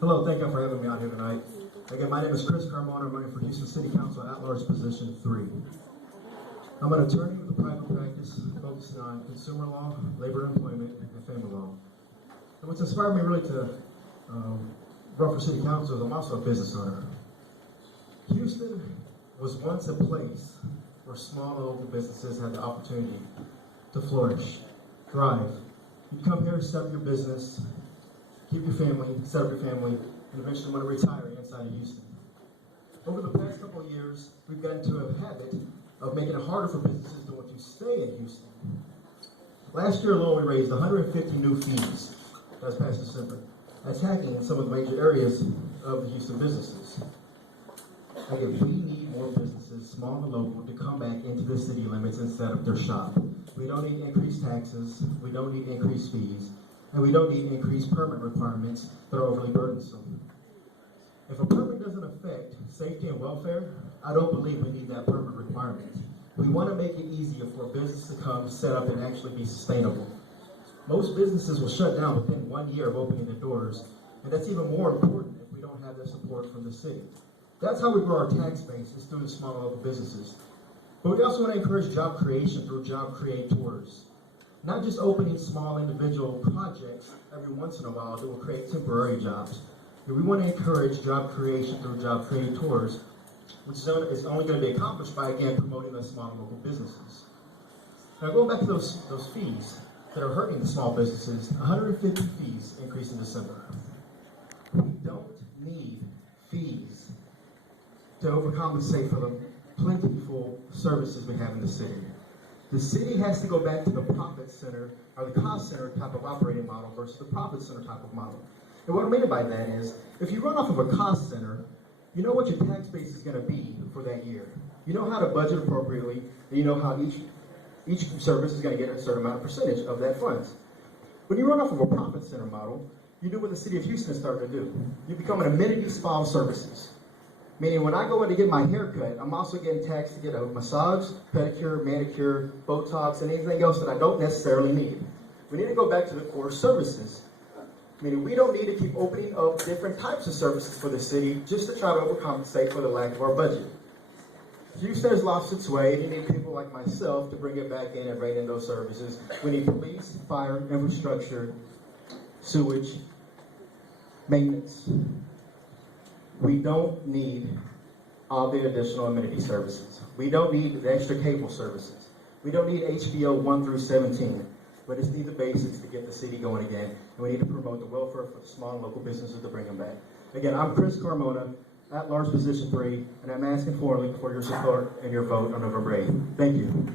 Hello, thank you for having me out here tonight. Again, my name is Carmona. I'm running for Houston City Council at-large position 3. I'm an attorney with a private practice focusing on consumer law, labor and employment, and family law. And what's inspired me really to run for City Council is I'm also a business owner. Houston was once a place where small local businesses had the opportunity to flourish, thrive. You come here, set up your business, keep your family, set up your family, and eventually want to retire inside of Houston. Over the past couple of years, we've gotten into a habit of making it harder for businesses to want to stay in Houston. Last year alone, we raised 150 new fees, that was past December, attacking some of the major areas of the Houston businesses. Again, we need more businesses, small and local, to come back into the city limits and set up their shop. We don't need increased taxes, we don't need increased fees, and we don't need increased permit requirements that are overly burdensome. If a permit doesn't affect safety and welfare, I don't believe we need that permit requirement. We want to make it easier for a business to come, set up, and actually be sustainable. Most businesses will shut down within 1 year of opening their doors, and that's even more important if we don't have the support from the city. That's how we grow our tax base, is through the small local businesses. But we also want to encourage job creation through job creators. Not just opening small individual projects every once in a while that will create temporary jobs. And we want to encourage job creation through job creators, which is only going to be accomplished by, again, promoting the small local businesses. Now, going back to those fees that are hurting the small businesses, 150 fees increased in December. We don't need fees to overcompensate for the plentiful services we have in the city. The city has to go back to the profit center or the cost center type of operating model versus the profit center type of model. And what I mean by that is, if you run off of a cost center, you know what your tax base is going to be for that year. You know how to budget appropriately, and you know how each service is going to get a certain amount of percentage of that funds. When you run off of a profit center model, you do what the city of Houston is starting to do. You become an amenity spa of services. Meaning when I go in to get my hair cut, I'm also getting taxed to get a massage, pedicure, manicure, Botox, and anything else that I don't necessarily need. We need to go back to the core services. Meaning we don't need to keep opening up different types of services for the city just to try to overcompensate for the lack of our budget. Houston has lost its way, and you need people like myself to bring it back in and rein in those services. We need police, fire, infrastructure, sewage, maintenance. We don't need all the additional amenity services. We don't need the extra cable services. We don't need HBO 1 through 17. We just need the basics to get the city going again. And we need to promote the welfare for small and local businesses to bring them back. Again, I'm Carmona, at-large position 3, and I'm asking for your support and your vote on November 8th. Thank you.